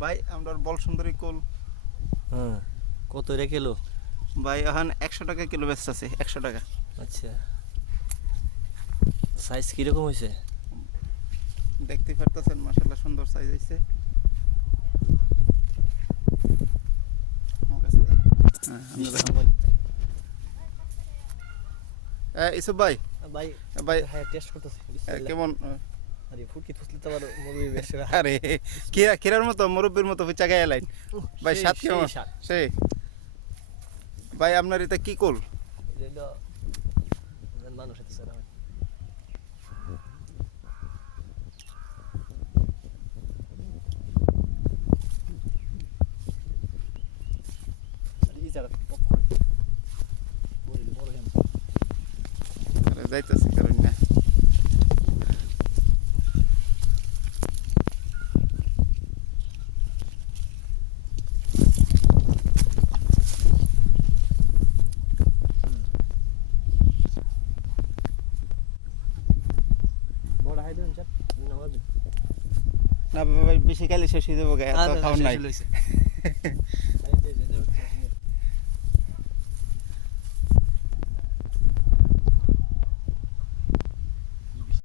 ভাই আমরা বল সুন্দরী কোল হ্যাঁ, কত রে কিলো? ভাই এখন 100 টাকা কিলো বেচতে আছে, 100 টাকা। আচ্ছা, সাইজ কিরকম হয়েছে? দেখতে পারতেছেন মাশাআল্লাহ সুন্দর সাইজ হইছে। আমার কাছে দেন। হ্যাঁ, আমরা দেখুন। ইসুফ ভাই, ভাই ভাই হ্যাঁ, টেস্ট করতেছি। বিসমিল্লাহ। কেমন? আরে ফুটকি ফুসলি তো আবার মুরগি বেশ আরে খিরার মতো মুরব্বির মতো হইচা গায়ে লাইন। ভাই সেই- সাত সেই কেমন? স্বাদ। সেই ভাই আপনার এটা কি কোল? এটা হলো মানুষ আছে স্যার। এই জায়গা পপকর্ন বড় বড় হ্যাঁ। আরে যাইতেছি কারণ না। বড় হাই দেন স্যার। নামাজ না ভাই বেশি খাইলে শেষ হয়ে যাবো গায়ে, এত খাওয়ার নাই।